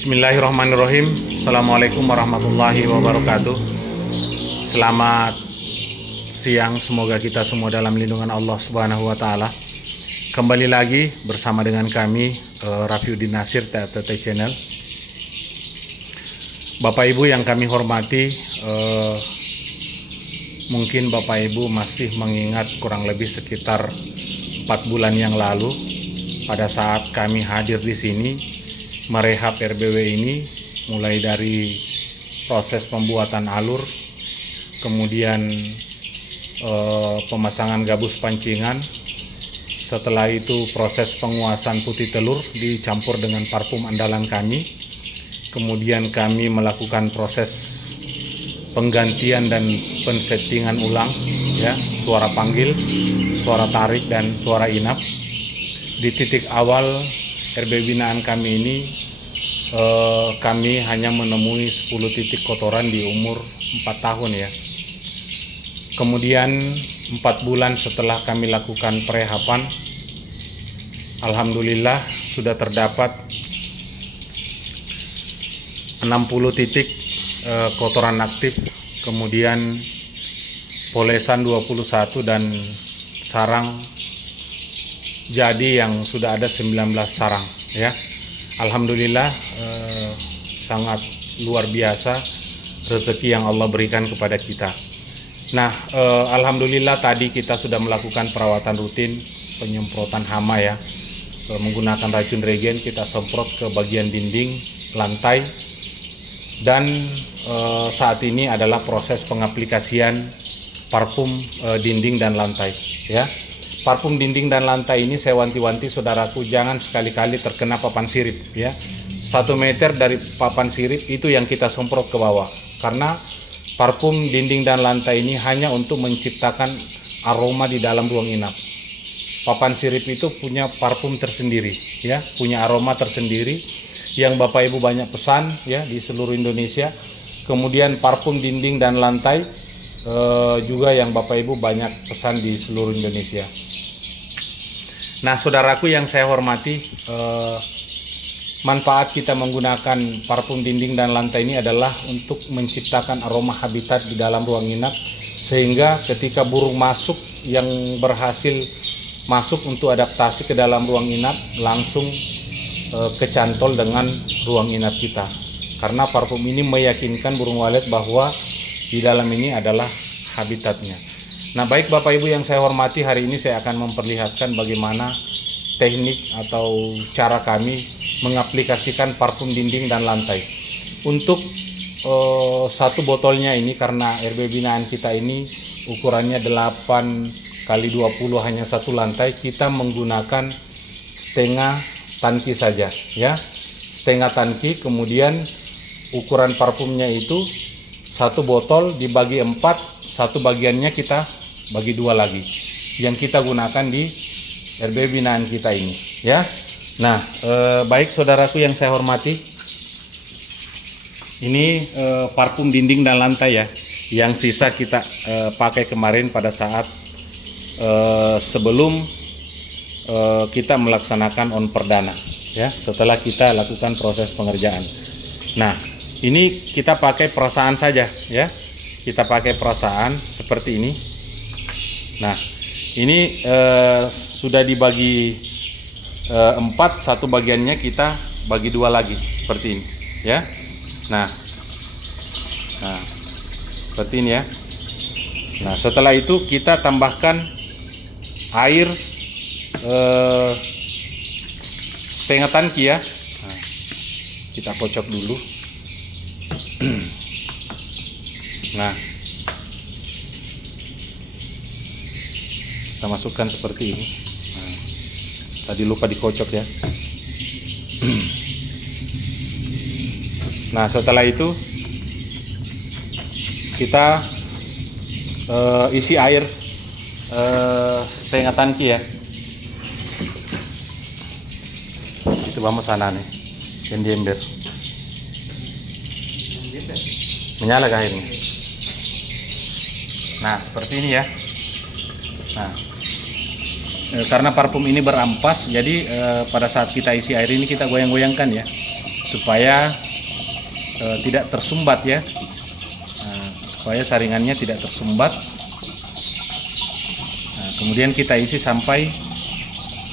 Bismillahirrahmanirrahim. Assalamualaikum warahmatullahi wabarakatuh. Selamat siang, semoga kita semua dalam lindungan Allah Subhanahu wa Ta'ala. Kembali lagi bersama dengan kami, Rafiuddin Nasir, TTT Channel. Bapak Ibu yang kami hormati, mungkin Bapak Ibu masih mengingat kurang lebih sekitar 4 bulan yang lalu, pada saat kami hadir di sini merehab RBW ini, mulai dari proses pembuatan alur, kemudian pemasangan gabus pancingan, setelah itu proses penguasan putih telur dicampur dengan parfum andalan kami, kemudian kami melakukan proses penggantian dan pensettingan ulang, ya, suara panggil, suara tarik, dan suara inap. Di titik awal RBW binaan kami ini, kami hanya menemui 10 titik kotoran di umur 4 tahun, ya. Kemudian 4 bulan setelah kami lakukan perehapan, alhamdulillah sudah terdapat 60 titik kotoran aktif, kemudian polesan 21 dan sarang jadi yang sudah ada 19 sarang, ya. Alhamdulillah, sangat luar biasa rezeki yang Allah berikan kepada kita. Nah, alhamdulillah tadi kita sudah melakukan perawatan rutin penyemprotan hama, ya, menggunakan racun regen. Kita semprot ke bagian dinding, lantai, dan saat ini adalah proses pengaplikasian parfum dinding dan lantai, ya. Parfum dinding dan lantai ini saya wanti-wanti saudaraku, jangan sekali-kali terkena papan sirip, ya. 1 meter dari papan sirip itu yang kita semprot ke bawah, karena parfum dinding dan lantai ini hanya untuk menciptakan aroma di dalam ruang inap. Papan sirip itu punya parfum tersendiri, ya, punya aroma tersendiri yang Bapak Ibu banyak pesan, ya, di seluruh Indonesia. Kemudian parfum dinding dan lantai juga yang Bapak Ibu banyak pesan di seluruh Indonesia. Nah, saudaraku yang saya hormati, manfaat kita menggunakan parfum dinding dan lantai ini adalah untuk menciptakan aroma habitat di dalam ruang inap, sehingga ketika burung masuk yang berhasil masuk untuk adaptasi ke dalam ruang inap, langsung kecantol dengan ruang inap kita. Karena parfum ini meyakinkan burung walet bahwa di dalam ini adalah habitatnya. Nah, baik Bapak Ibu yang saya hormati, hari ini saya akan memperlihatkan bagaimana teknik atau cara kami mengaplikasikan parfum dinding dan lantai. Untuk satu botolnya ini, karena RBW binaan kita ini ukurannya 8 x 20 hanya satu lantai, kita menggunakan setengah tangki saja, ya. Setengah tangki, kemudian ukuran parfumnya itu 1 botol dibagi 4, satu bagiannya kita bagi 2 lagi yang kita gunakan di RBW binaan kita ini, ya. Nah, baik saudaraku yang saya hormati, ini parfum dinding dan lantai, ya, yang sisa kita pakai kemarin pada saat sebelum kita melaksanakan on perdana, ya, setelah kita lakukan proses pengerjaan. Nah, ini kita pakai perasaan saja, ya. Kita pakai perasaan seperti ini. Nah, ini sudah dibagi 4, satu bagiannya kita bagi 2 lagi seperti ini, ya. Nah, seperti ini, ya. Nah, setelah itu kita tambahkan air setengah tangki, ya. Nah, kita kocok dulu. Nah, kita masukkan seperti ini. Nah, tadi lupa dikocok, ya. Nah, setelah itu kita isi air setengah tangki, ya. Itu vamos sana nih, yang di ember. Menyala kah airnya? Nah, seperti ini, ya. Nah, karena parfum ini berampas, jadi pada saat kita isi air ini kita goyang-goyangkan, ya, supaya tidak tersumbat ya. Supaya saringannya tidak tersumbat. Nah, kemudian kita isi sampai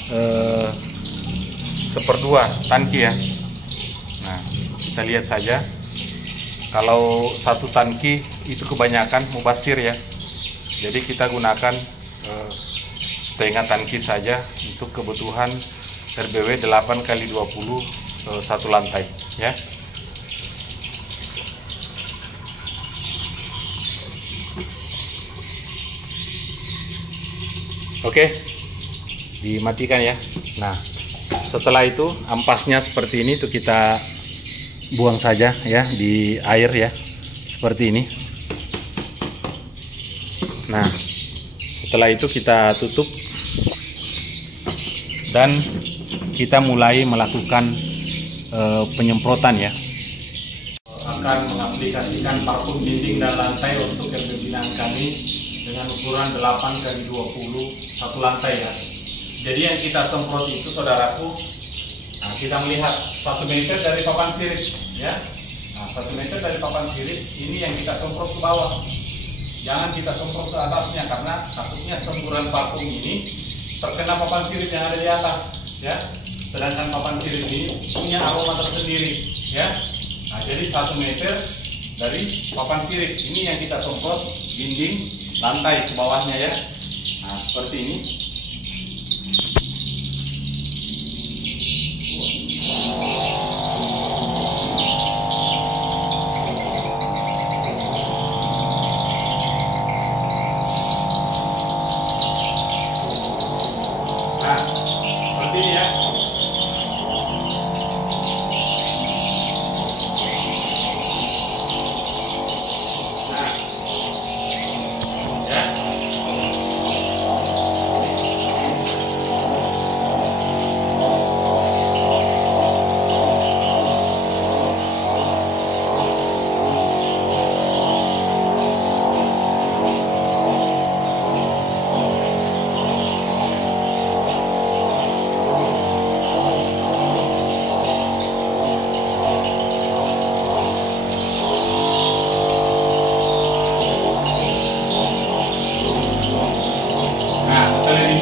1/2 tangki ya. Nah, kita lihat saja. Kalau 1 tangki itu kebanyakan mubasir ya. Jadi kita gunakan setengah tangki saja untuk kebutuhan RBW 8x20 1 lantai ya. Oke, dimatikan ya. Nah, setelah itu ampasnya seperti ini tuh kita buang saja ya di air ya, seperti ini. Nah, setelah itu kita tutup dan kita mulai melakukan penyemprotan ya. Akan mengaplikasikan parfum dinding dan lantai untuk binaan kami dengan ukuran 8x20 1 lantai ya. Jadi yang kita semprot itu saudaraku, nah kita melihat 1 meter dari papan sirip ya. Nah 1 meter dari papan sirip ini yang kita semprot ke bawah. Jangan kita semprot ke atasnya karena takutnya semburan parfum ini terkena papan sirip yang ada di atas ya. Sedangkan papan sirip ini punya aroma tersendiri ya. Nah jadi 1 meter dari papan sirip ini yang kita semprot dinding lantai ke bawahnya ya. Nah seperti ini. Nah seperti ini ya.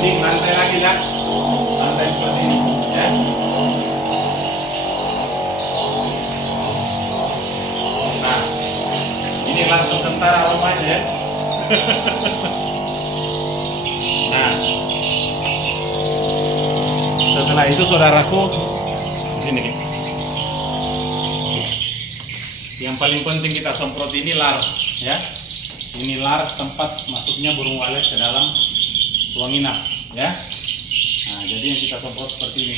Lantai lagi ya, lantai seperti ini ya. Nah ini langsung kental aromanya ya. Nah setelah itu saudaraku sini, yang paling penting kita semprot ini lar ya. Ini lar tempat masuknya burung walet ke dalam ruang inap ya. Nah jadi yang kita semprot seperti ini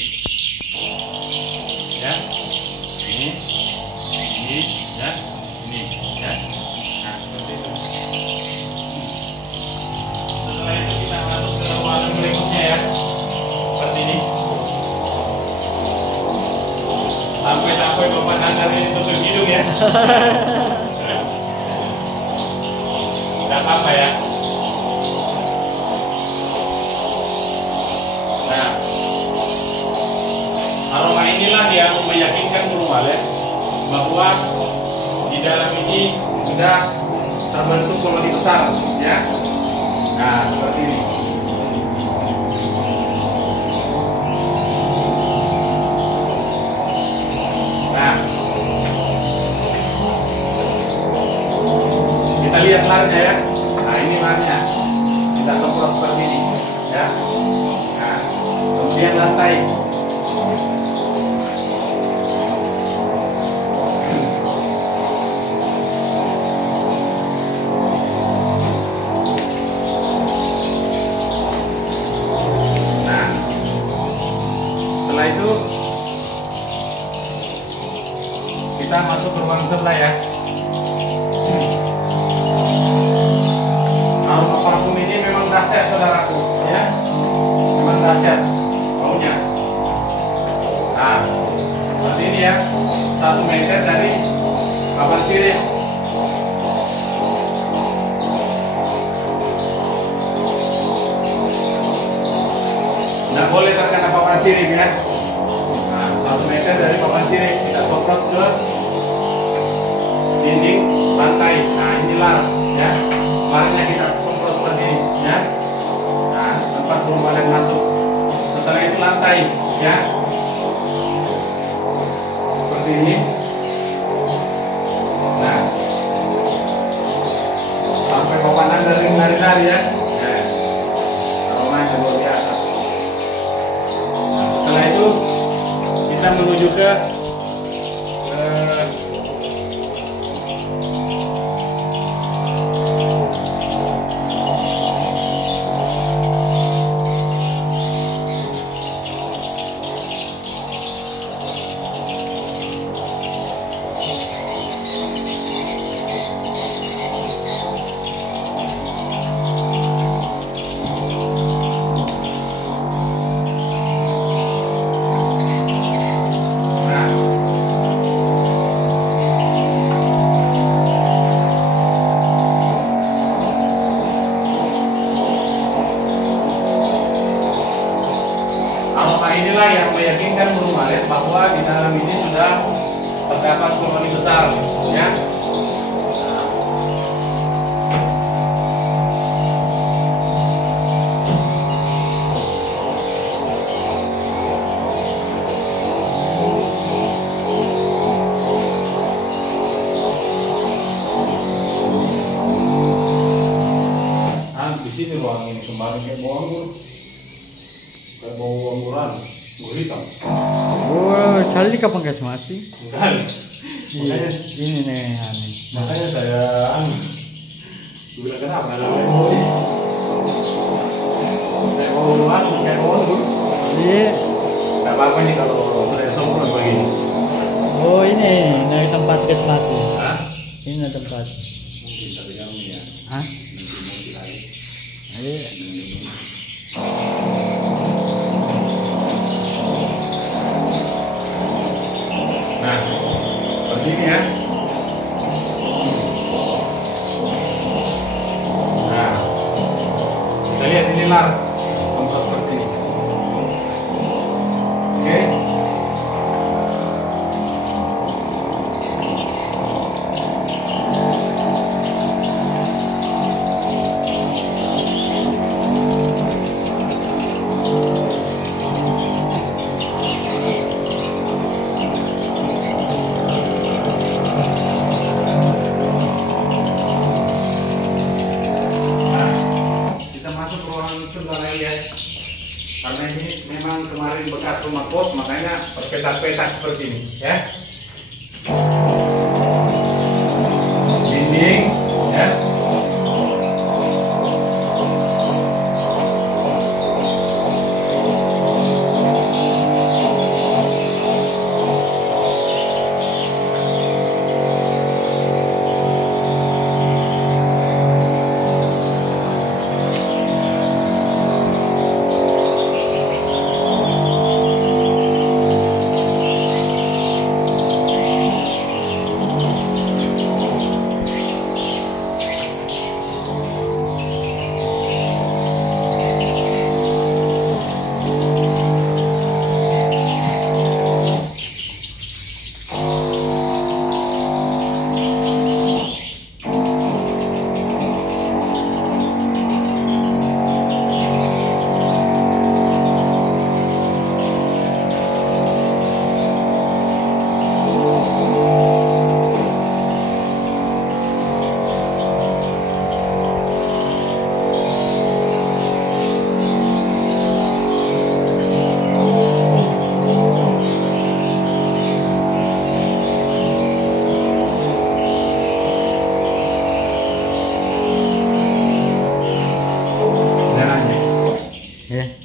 ya, ini ya, ini ya. Nah seperti itu. Setelah itu kita masuk ke ruangan berikutnya ya, seperti ini. Sampai pemandangan ini tutup hidung ya. Tidak apa ya. Aroma inilah yang meyakinkan burung walet bahwa di dalam ini sudah terbentuk koloni besar ya. Nah seperti ini. Nah kita lihat larnya ya. Nah ini larnya kita semprot seperti ini ya. Nah kemudian lantai. Setelah itu kita masuk ke ruang sebelah ya. Aroma parfum ini memang dahsyat saudaraku ya, memang dahsyat baunya. Nah seperti ini ya, 1 meter dari papan sirip. Tidak boleh terkena papan sirip ya. Nah 1 meter dari papan sirip kita semprot ke dinding lantai. Nah, inilah ya. Kemarinnya kita semprot seperti ini ya. Nah, tempat formalin masuk. Setelah itu lantai ya. Seperti ini. Nah, sampai papanan dari nari-nari ya. Nah, aromanya luar biasa. Nah, setelah itu kita menuju ke inilah yang meyakinkan Guru Maret bahwa di dalam ini sudah terdapat koloni besar, ya. Di sini ruang ini kemarin kayak bawang angguran, bawang hitam. Oh, kali kapan guys mati? Kali. Iya, ini nih, aneh. Makanya saya bilang kenapa ada bawang ini? Kayak bawang dulu. Iya. Gak apa-apa nih kalau saya semprot begini. Oh, ini dari tempat guys mati. Hah? Ini tempat. Mungkin tapi yang ini ya. Hah? Iya. Nah, seperti ini ya. Nah, kita lihat ini lar, contoh seperti ini. Oke. Karena ini memang kemarin bekas rumah kos, makanya berpetak-petak seperti ini, ya. Dinding, ya.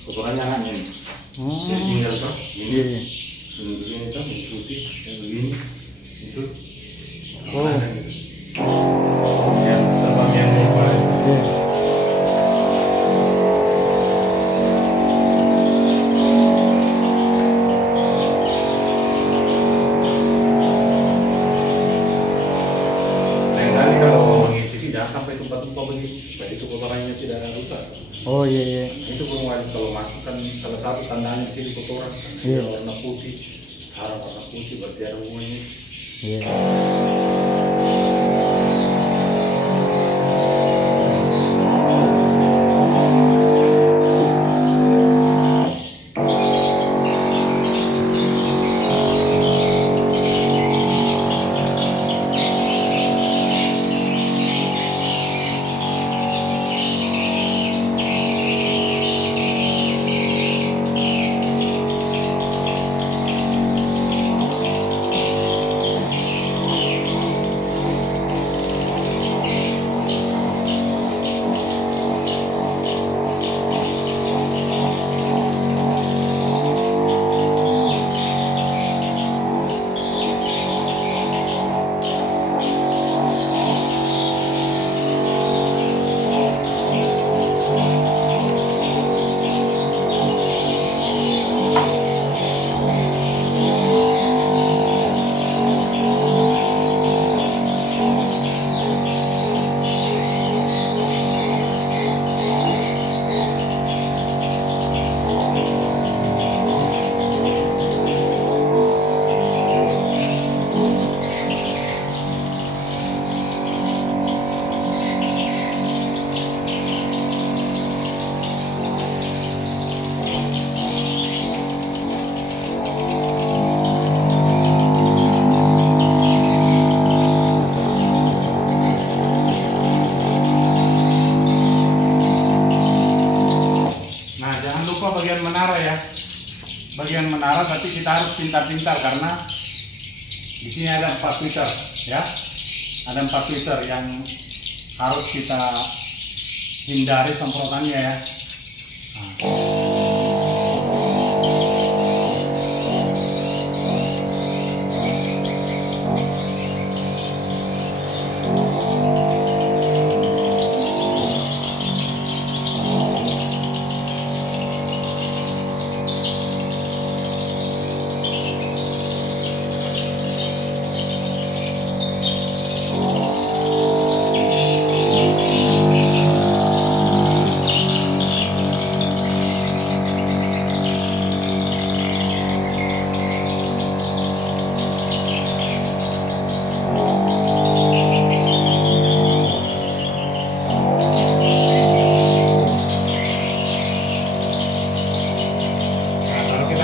Kotorannya anaknya ini. Jadi tinggal tuh, ini, begini tuh, ini putih, yang begini, itu. Oh. Yang terbagian lebar. Lain kali kalau mengisi jangan sampai tumpah-tumpah begini, supaya itu kotorannya tidak rusak. Oh iya iya. Itu burung walet kalau masuk kan salah satu tandanya sini kotoran, Iya. warna putih, sarang warna putih berarti ada ini. Iya. Bagian menara ya, bagian menara, tapi kita harus pintar-pintar karena di sini ada 4 tweeter ya, ada 4 tweeter yang harus kita hindari semprotannya ya.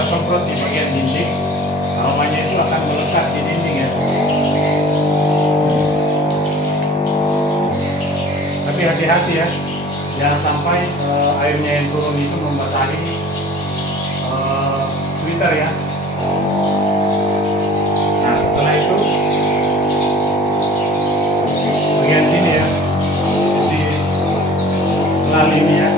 Semprot di bagian dinding, aromanya itu akan melekat di dinding ya. Tapi hati-hati ya, jangan sampai airnya yang turun itu membasahi Twitter ya. Nah setelah itu bagian sini ya, di lali ini ya.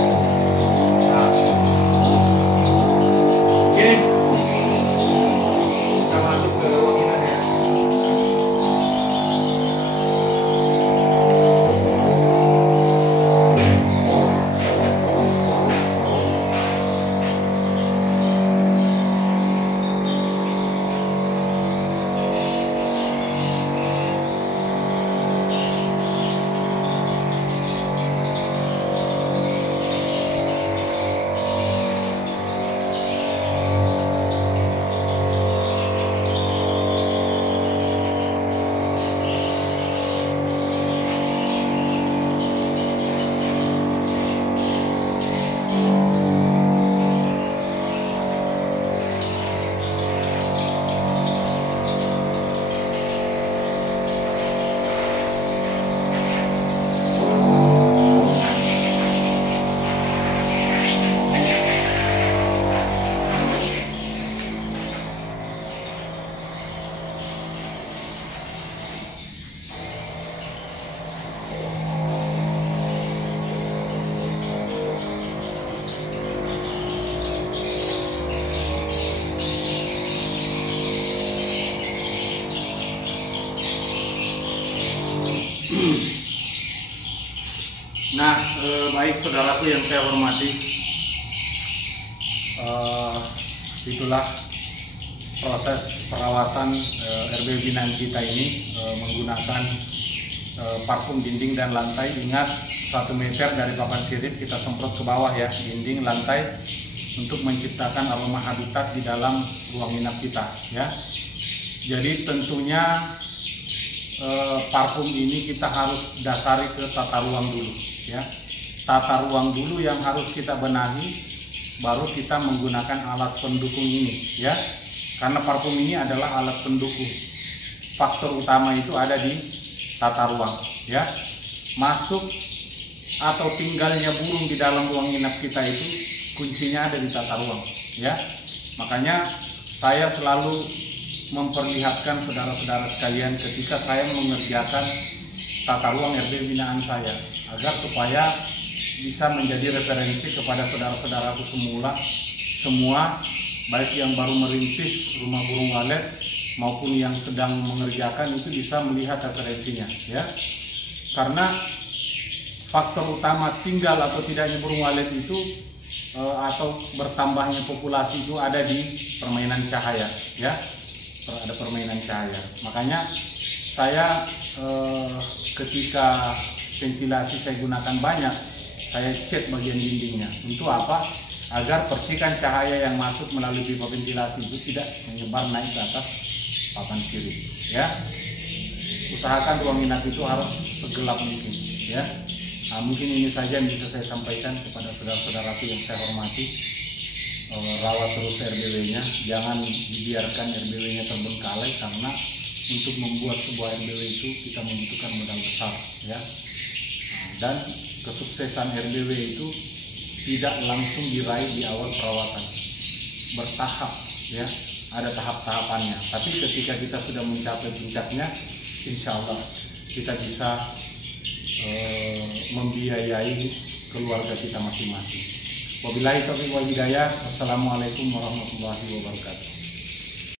Nah, baik saudaraku yang saya hormati, itulah proses perawatan RB binaan kita ini menggunakan parfum dinding dan lantai. Ingat 1 meter dari papan sirip kita semprot ke bawah ya, dinding, lantai, untuk menciptakan aroma habitat di dalam ruang inap kita, ya. Jadi tentunya parfum ini kita harus dasari ke tata ruang dulu, ya. Tata ruang dulu yang harus kita benahi, baru kita menggunakan alat pendukung ini, ya. Karena parfum ini adalah alat pendukung. Faktor utama itu ada di tata ruang, ya. Masuk atau tinggalnya burung di dalam ruang inap kita itu kuncinya ada di tata ruang, ya. Makanya saya selalu memperlihatkan saudara-saudara sekalian ketika saya mengerjakan tata ruang RB binaan saya, agar supaya bisa menjadi referensi kepada saudara-saudaraku semua, baik yang baru merintis rumah burung walet maupun yang sedang mengerjakan, itu bisa melihat referensinya, ya. Karena faktor utama tinggal atau tidaknya burung walet itu atau bertambahnya populasi itu ada di permainan cahaya, ya. Ada permainan cahaya. Makanya saya ketika ventilasi saya gunakan banyak, saya cat bagian dindingnya. Untuk apa? Agar percikan cahaya yang masuk melalui pipa ventilasi itu tidak menyebar naik ke atas papan sirip, ya. Usahakan ruang inap itu harus segelap mungkin, ya. Nah, mungkin ini saja yang bisa saya sampaikan kepada saudara-saudaraku yang saya hormati. Rawat terus RBW-nya, jangan dibiarkan RBW-nya terbengkalai, karena untuk membuat sebuah RBW itu kita membutuhkan modal besar, ya. Dan kesuksesan RBW itu tidak langsung diraih di awal perawatan, bertahap, ya. Ada tahap-tahapannya. Tapi ketika kita sudah mencapai puncaknya, insya Allah kita bisa membiayai keluarga kita masing-masing. Wabillahi taufiq wal hidayah. Wassalamualaikum warahmatullahi wabarakatuh.